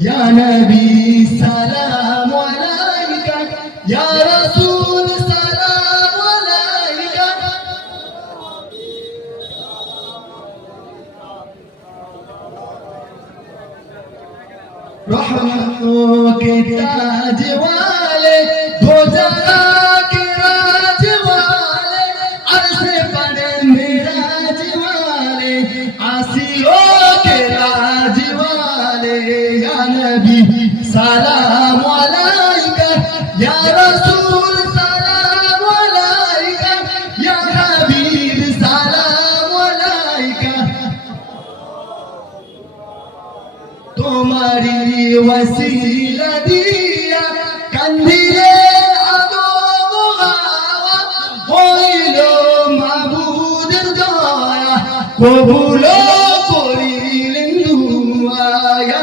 يا نبي سلام عليك يا رسول سلام عليك رحمك تاج والد بجلال النبي سلام عليك يا رسول سلام عليك يا حبيب سلام عليك তোমারই ওয়াসিলা দিয়া কান্দিলে কবুলো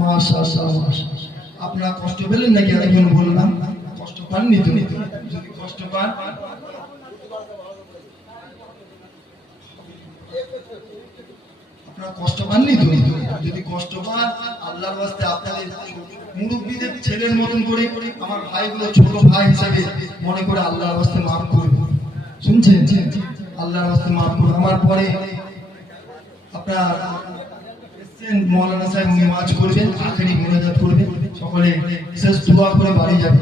মাশাআল্লাহ কষ্ট পেলেন নাকি আরেকজন বললাম? কষ্ট পাননি তো? যদি কষ্ট পান। আপনারা কষ্ট পাননি তো? যদি কষ্ট পান, আল্লাহর ওয়াস্তে আপনাদের মুরব্বীদের ছেলের মতন করে আমার ভাইগুলো ছোট ভাই হিসাবে মনে করে আল্লাহর ওয়াস্তে মাফ করবে শুনছেন? আল্লাহর ওয়াস্তে মাফ করবে আমার পরে আপনার মৌলানা সাহেব উনি মাছ করবেন আখেরি মোনাজাত করবেন। সকলে বিশেষ দোয়া করে বাড়ি যাবে